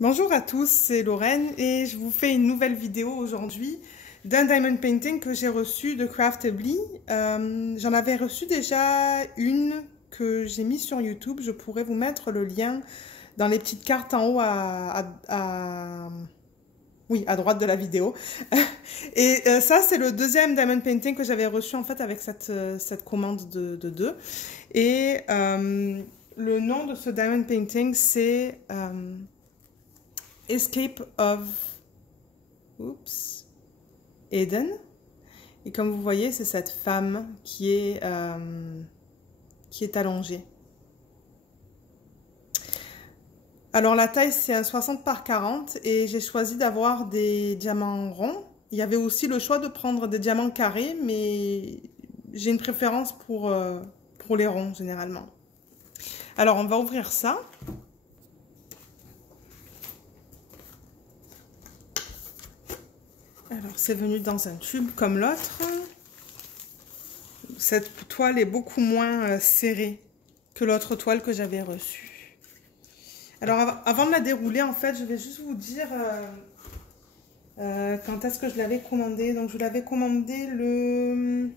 Bonjour à tous, c'est Lorraine et je vous fais une nouvelle vidéo aujourd'hui d'un diamond painting que j'ai reçu de Craftably. J'en avais reçu déjà une que j'ai mise sur YouTube. Je pourrais vous mettre le lien dans les petites cartes en haut oui, à droite de la vidéo. Et ça, c'est le deuxième diamond painting que j'avais reçu en fait avec cette commande de deux. Et le nom de ce diamond painting, c'est Escape of Eden. Et comme vous voyez, c'est cette femme qui est allongée. Alors la taille, c'est un 60 par 40 et j'ai choisi d'avoir des diamants ronds. Il y avait aussi le choix de prendre des diamants carrés, mais j'ai une préférence pour les ronds généralement. Alors on va ouvrir ça. Alors, c'est venu dans un tube comme l'autre. Cette toile est beaucoup moins serrée que l'autre toile que j'avais reçue. Alors, avant de la dérouler, en fait, je vais juste vous dire quand est-ce que je l'avais commandée. Donc, je l'avais commandée le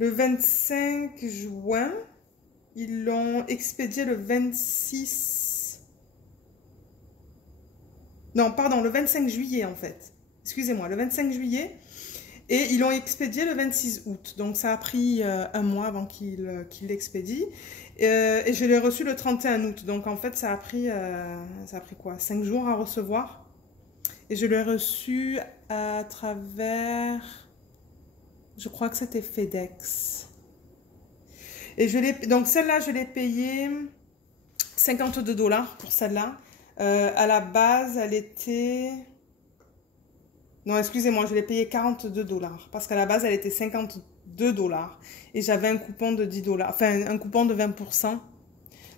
25 juin. Ils l'ont expédié le 26... Non, pardon, le 25 juillet en fait. Excusez-moi, le 25 juillet. Et ils l'ont expédié le 26 août. Donc ça a pris un mois avant qu'ils l'expédient. Et je l'ai reçu le 31 août. Donc en fait, ça a pris quoi? 5 jours à recevoir. Et je l'ai reçu à travers... Je crois que c'était FedEx. Et donc celle-là, je l'ai payée 52 $ pour celle-là. À la base, elle était... Non, excusez-moi, je l'ai payé 42 $. Parce qu'à la base, elle était 52 $. Et j'avais un coupon de 10 $. Enfin, un coupon de 20%.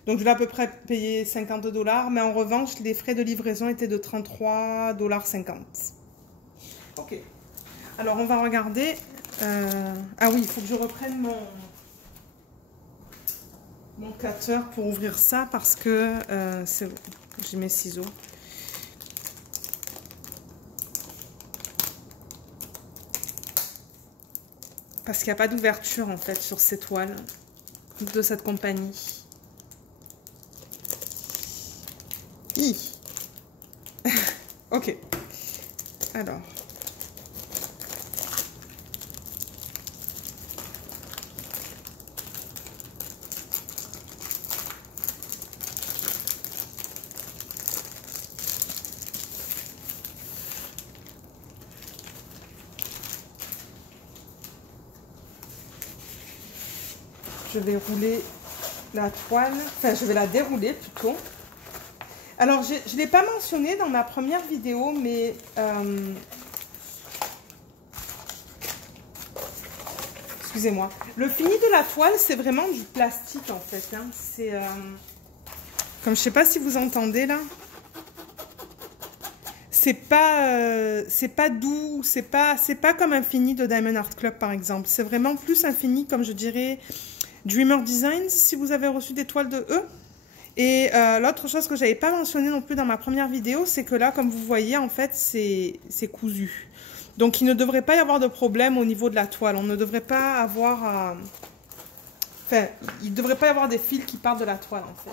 Donc, je l'ai à peu près payé 52 $. Mais en revanche, les frais de livraison étaient de 33,50 $. Ok. Alors, on va regarder... Ah oui, il faut que je reprenne mon cutter pour ouvrir ça parce que j'ai mes ciseaux. Parce qu'il n'y a pas d'ouverture en fait sur ces toiles de cette compagnie. Ok. Alors. Je vais rouler la toile, enfin je vais la dérouler plutôt. Alors je ne l'ai pas mentionné dans ma première vidéo, mais excusez-moi. Le fini de la toile, c'est vraiment du plastique en fait. Hein. C'est comme je sais pas si vous entendez là. C'est pas doux, c'est pas comme un fini de Diamond Art Club par exemple. C'est vraiment plus un fini comme je dirais Dreamer Designs si vous avez reçu des toiles de eux. Et l'autre chose que j'avais pas mentionné non plus dans ma première vidéo, c'est que là comme vous voyez en fait c'est cousu. Donc il ne devrait pas y avoir de problème au niveau de la toile. On ne devrait pas avoir enfin il ne devrait pas y avoir des fils qui partent de la toile en fait.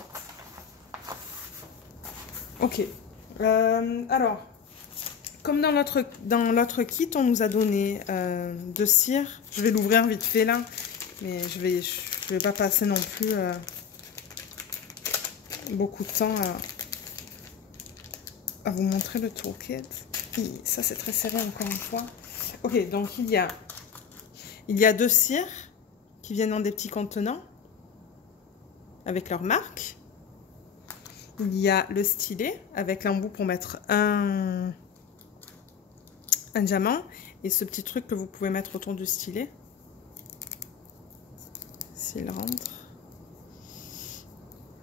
Ok. Alors comme dans l'autre kit, on nous a donné de cire. Je vais l'ouvrir vite fait là, mais je vais pas passer non plus beaucoup de temps à vous montrer le toolkit. Ça c'est très serré encore une fois. Ok, donc il y a deux cires qui viennent dans des petits contenants avec leur marque. Il y a le stylet avec l'embout pour mettre un diamant et ce petit truc que vous pouvez mettre autour du stylet s'il rentre.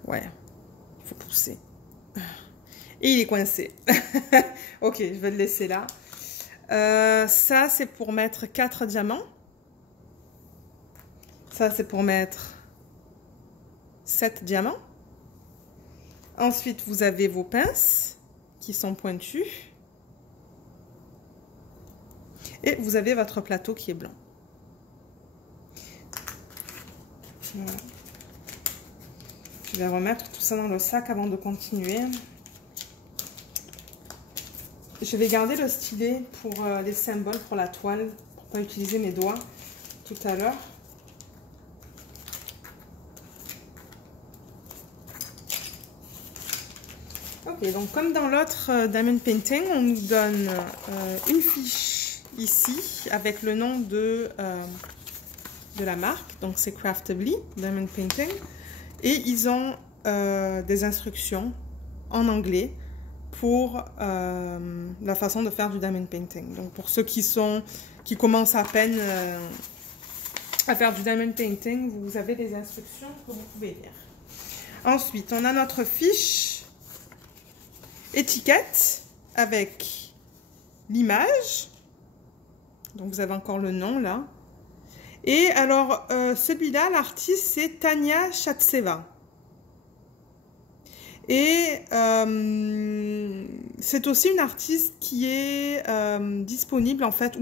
Ouais, il faut pousser et il est coincé. Ok, je vais le laisser là. Ça c'est pour mettre 4 diamants. Ça c'est pour mettre 7 diamants. Ensuite, vous avez vos pinces qui sont pointues. Et vous avez votre plateau qui est blanc. Voilà. Je vais remettre tout ça dans le sac avant de continuer. Je vais garder le stylet pour les symboles pour la toile, pour ne pas utiliser mes doigts tout à l'heure. Ok, donc comme dans l'autre Diamond Painting, on nous donne une fiche ici avec le nom de la marque. Donc c'est Craftibly Diamond Painting. Et ils ont des instructions en anglais pour la façon de faire du Diamond Painting. Donc pour ceux qui commencent à peine à faire du Diamond Painting, vous avez des instructions que vous pouvez lire. Ensuite, on a notre fiche étiquette avec l'image. Donc vous avez encore le nom là. Et alors celui-là, l'artiste c'est Tania Shatseva. Et c'est aussi une artiste qui est disponible en fait,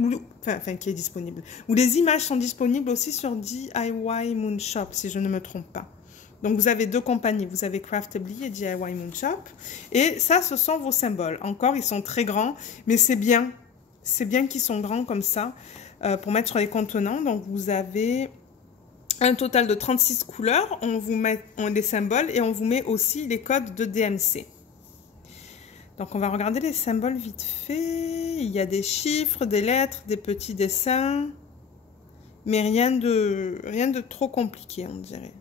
qui est disponible, où les images sont disponibles aussi sur DIY Moonshop si je ne me trompe pas. Donc vous avez deux compagnies, vous avez Craftibly et DIY Moonshop. Et ça, ce sont vos symboles. Encore, ils sont très grands, mais c'est bien qu'ils sont grands comme ça pour mettre sur les contenants. Donc vous avez un total de 36 couleurs. On vous met les symboles et on vous met aussi les codes de DMC. Donc on va regarder les symboles vite fait. Il y a des chiffres, des lettres, des petits dessins, mais rien de trop compliqué, on dirait.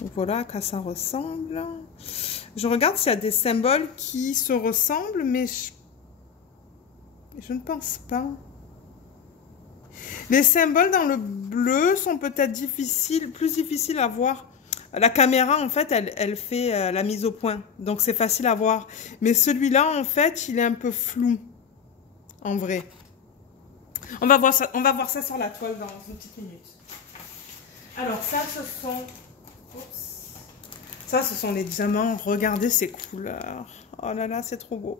Donc voilà à quoi ça ressemble. Je regarde s'il y a des symboles qui se ressemblent, mais je ne pense pas. Les symboles dans le bleu sont peut-être plus difficiles à voir. La caméra, en fait, elle fait la mise au point. Donc, c'est facile à voir. Mais celui-là, en fait, il est un peu flou. En vrai. On va voir ça sur la toile dans une petite minute. Alors, ça, ce sont les diamants. Regardez ces couleurs. Oh là là, c'est trop beau.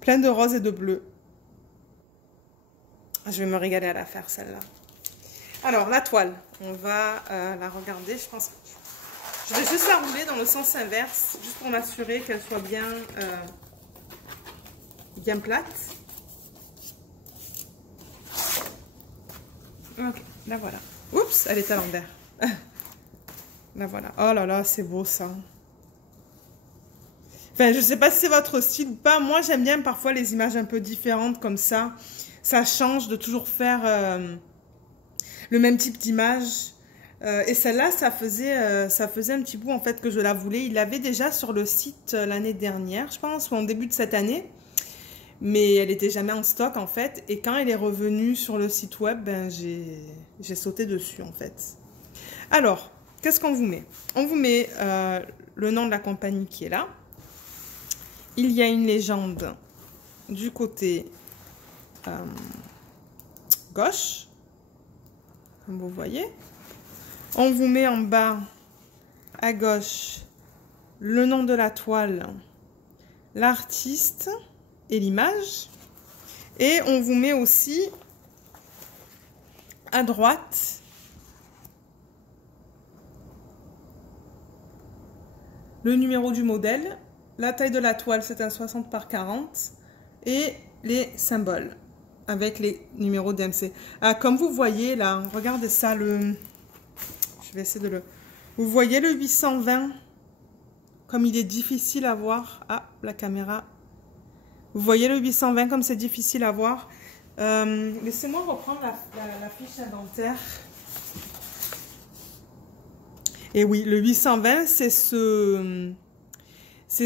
Plein de rose et de bleu. Je vais me régaler à la faire, celle-là. Alors, la toile. On va la regarder. Je pense que je vais juste la rouler dans le sens inverse, juste pour m'assurer qu'elle soit bien plate. Ok, la voilà. Oups, elle est à l'envers. La voilà. Oh là là, c'est beau ça. Enfin, je sais pas si c'est votre style ou pas. Moi, j'aime bien parfois les images un peu différentes comme ça. Ça change de toujours faire le même type d'image. Et celle-là, ça faisait un petit bout en fait que je la voulais. Il l'avait déjà sur le site l'année dernière, je pense, ou en début de cette année. Mais elle n'était jamais en stock en fait. Et quand elle est revenue sur le site web, ben, j'ai sauté dessus en fait. Alors, qu'est-ce qu'on vous met? On vous met le nom de la compagnie qui est là. Il y a une légende du côté gauche, comme vous voyez. On vous met en bas à gauche le nom de la toile, l'artiste et l'image. Et on vous met aussi à droite le numéro du modèle. La taille de la toile, c'est un 60 par 40. Et les symboles avec les numéros DMC. Ah, comme vous voyez là, regardez ça. Je vais essayer de le... Vous voyez le 820? Comme il est difficile à voir. Ah, la caméra. Vous voyez le 820 comme c'est difficile à voir. Laissez-moi reprendre la fiche inventaire. Et oui, le 820, c'est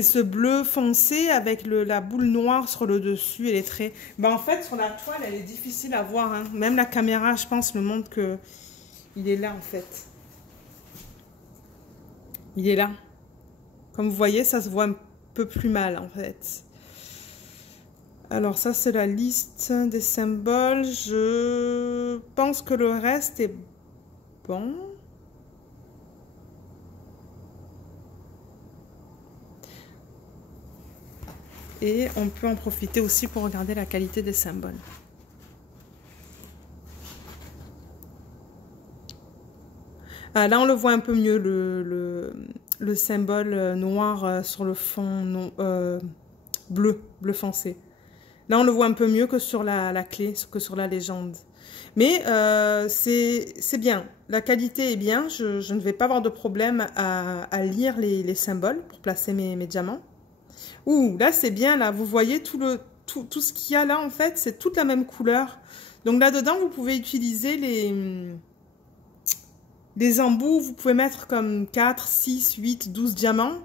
ce bleu foncé avec la boule noire sur le dessus et les traits. Ben, en fait, sur la toile, elle est difficile à voir. Hein. Même la caméra, je pense, me montre qu'il est là, en fait. Il est là. Comme vous voyez, ça se voit un peu plus mal, en fait. Alors, ça, c'est la liste des symboles. Je pense que le reste est bon. Et on peut en profiter aussi pour regarder la qualité des symboles. Ah, là, on le voit un peu mieux, le symbole noir sur le fond non, bleu foncé. Là, on le voit un peu mieux que sur la clé, que sur la légende. Mais c'est bien. La qualité est bien. Je ne vais pas avoir de problème à lire les symboles pour placer mes diamants. Ouh, là, c'est bien. Là, vous voyez tout ce qu'il y a là, en fait, c'est toute la même couleur. Donc là-dedans, vous pouvez utiliser les embouts. Vous pouvez mettre comme 4, 6, 8, 12 diamants.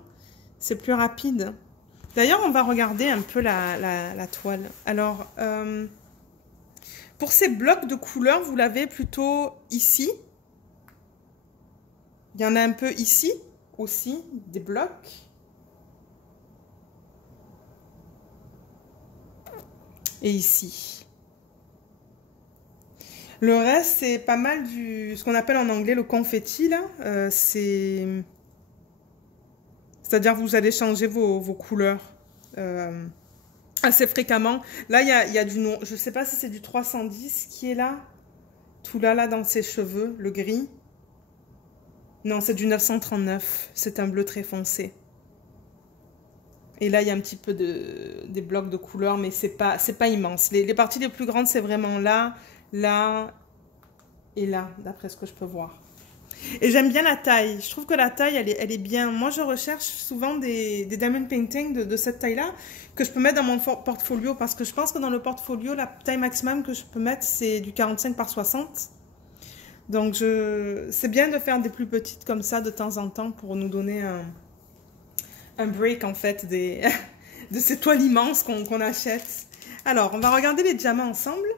C'est plus rapide. D'ailleurs, on va regarder un peu la toile. Alors, pour ces blocs de couleurs, vous l'avez plutôt ici. Il y en a un peu ici aussi, des blocs. Et ici. Le reste, c'est pas mal ce qu'on appelle en anglais le confetti, là. C'est-à-dire vous allez changer vos couleurs assez fréquemment. Là, il y a du nom. Je ne sais pas si c'est du 310 qui est là. Tout là, dans ses cheveux, le gris. Non, c'est du 939. C'est un bleu très foncé. Et là, il y a un petit peu des blocs de couleurs, mais c'est pas immense. Les parties les plus grandes, c'est vraiment là, là et là, d'après ce que je peux voir. Et j'aime bien la taille. Je trouve que la taille, elle est bien. Moi, je recherche souvent des diamond painting de cette taille-là que je peux mettre dans mon portfolio parce que je pense que dans le portfolio, la taille maximum que je peux mettre, c'est du 45 par 60. Donc, c'est bien de faire des plus petites comme ça de temps en temps pour nous donner un break, en fait, de ces toiles immenses qu'on achète. Alors, on va regarder les diamants ensemble.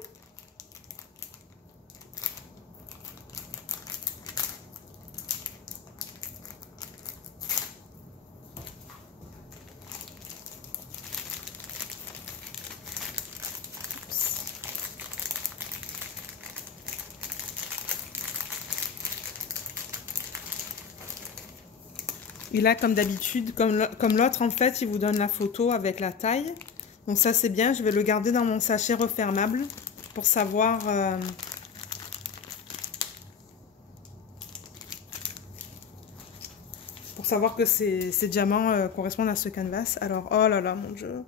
Et là, comme d'habitude, comme l'autre, en fait, il vous donne la photo avec la taille. Donc ça, c'est bien. Je vais le garder dans mon sachet refermable pour savoir... que ces diamants correspondent à ce canvas. Alors, oh là là, mon Dieu.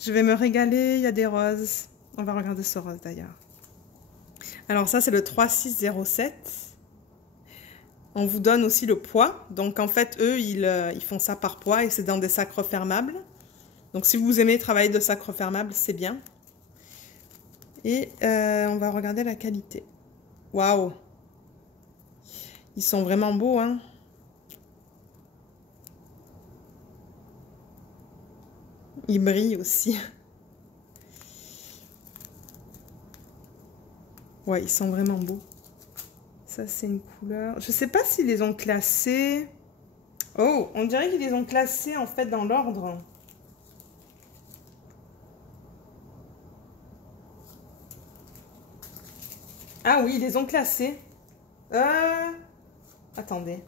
Je vais me régaler. Il y a des roses. On va regarder ce rose, d'ailleurs. Alors ça, c'est le 3607. On vous donne aussi le poids. Donc, en fait, eux, ils font ça par poids et c'est dans des sacs refermables. Donc, si vous aimez travailler de sacs refermables, c'est bien. Et on va regarder la qualité. Waouh! Ils sont vraiment beaux, hein? Ils brillent aussi. Ouais, ils sont vraiment beaux. Ça, c'est une couleur... Je sais pas s'ils les ont classés... Oh, on dirait qu'ils les ont classés, en fait, dans l'ordre. Ah oui, ils les ont classés. Attendez.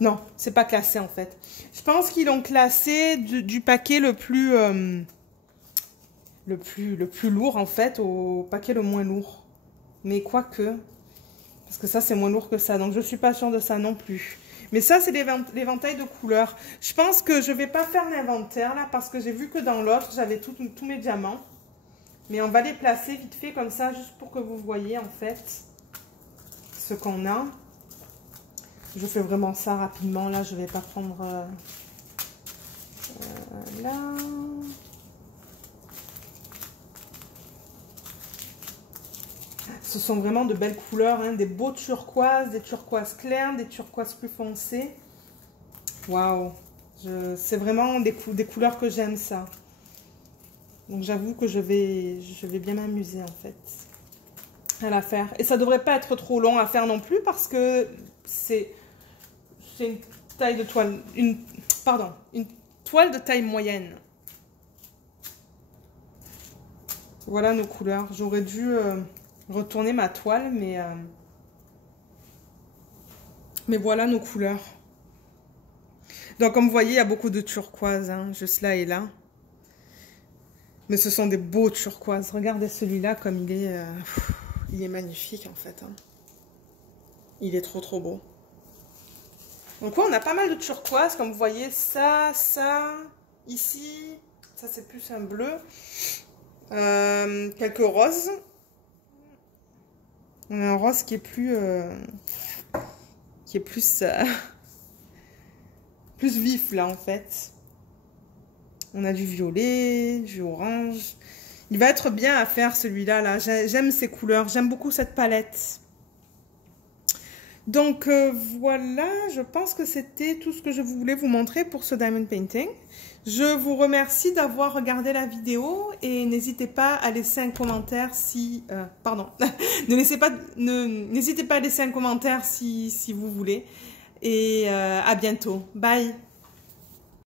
Non, c'est pas classé, en fait. Je pense qu'ils l'ont classé du paquet le plus lourd, en fait, au paquet le moins lourd. Mais quoique, parce que ça, c'est moins lourd que ça. Donc, je suis pas sûre de ça non plus. Mais ça, c'est l'éventail de couleurs. Je pense que je vais pas faire l'inventaire, là, parce que j'ai vu que dans l'autre, j'avais tous mes diamants. Mais on va les placer vite fait, comme ça, juste pour que vous voyez, en fait, ce qu'on a. Je fais vraiment ça rapidement. Là, je vais pas prendre... là... Ce sont vraiment de belles couleurs, hein, des beaux turquoises, des turquoises clairs, des turquoises plus foncées. Waouh! C'est vraiment des couleurs que j'aime, ça. Donc j'avoue que je vais bien m'amuser, en fait, à la faire. Et ça devrait pas être trop long à faire non plus, parce que c'est une taille de toile... une toile de taille moyenne. Voilà nos couleurs. J'aurais dû... retourner ma toile, mais Mais voilà nos couleurs. Donc comme vous voyez, il y a beaucoup de turquoise, hein, juste là et là. Mais ce sont des beaux turquoises. Regardez celui-là comme il est magnifique en fait. Hein. Il est trop trop beau. Donc ouais, on a pas mal de turquoise, comme vous voyez, ça, ici, ça c'est plus un bleu, quelques roses. On a un rose qui est plus plus vif là en fait. On a du violet, du orange. Il va être bien à faire celui-là, là. J'aime ces couleurs, j'aime beaucoup cette palette. Donc voilà, je pense que c'était tout ce que je voulais vous montrer pour ce diamond painting. Je vous remercie d'avoir regardé la vidéo et n'hésitez pas à laisser un commentaire si... pardon, n'hésitez pas à laisser un commentaire si vous voulez. Et à bientôt. Bye!